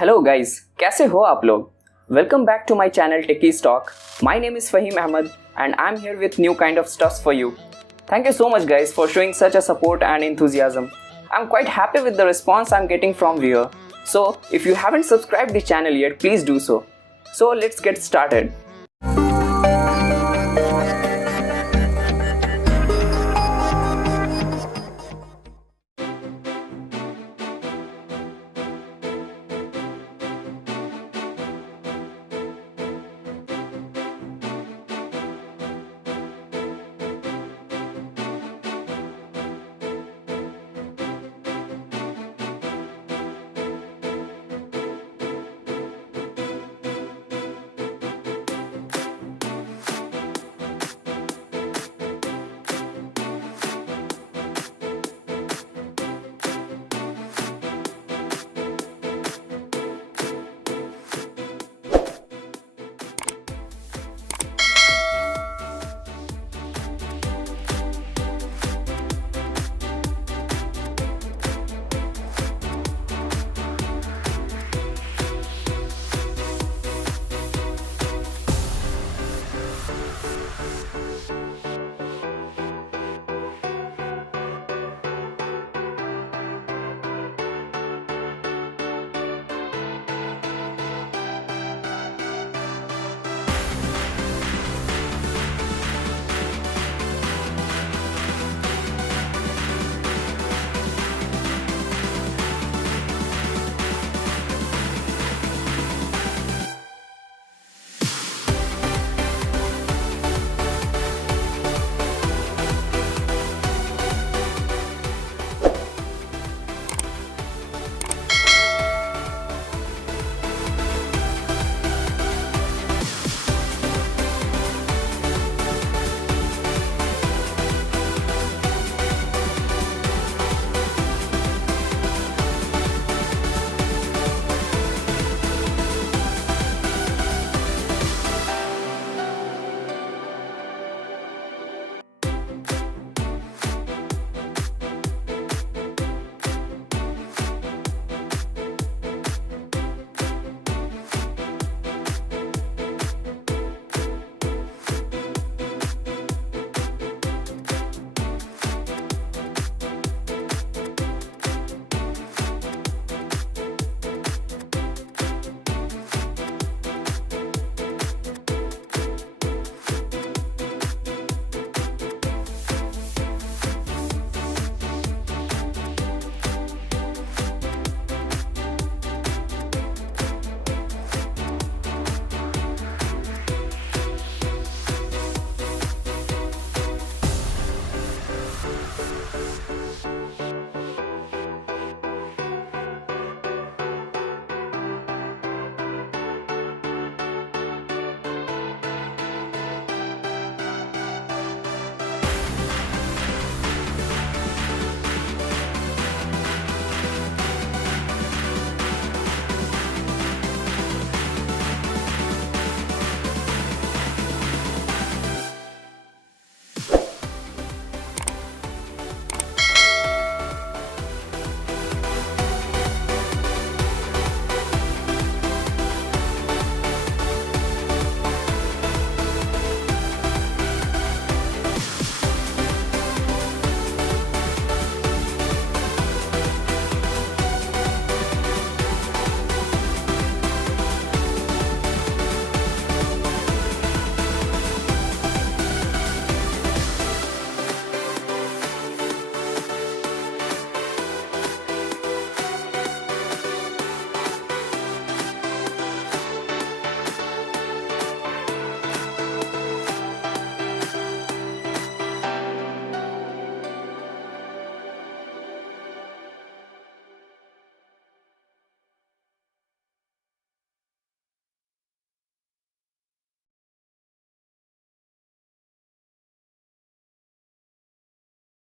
Hello guys, कैसे हो आप लोग? Welcome back to my channel techiestalk. My name is Fahim Ahmed and I'm here with new kind of stuffs for you. Thank you so much guys for showing such a support and enthusiasm. I'm quite happy with the response I'm getting from viewer. So if you haven't subscribed the channel yet, please do so. So let's get started.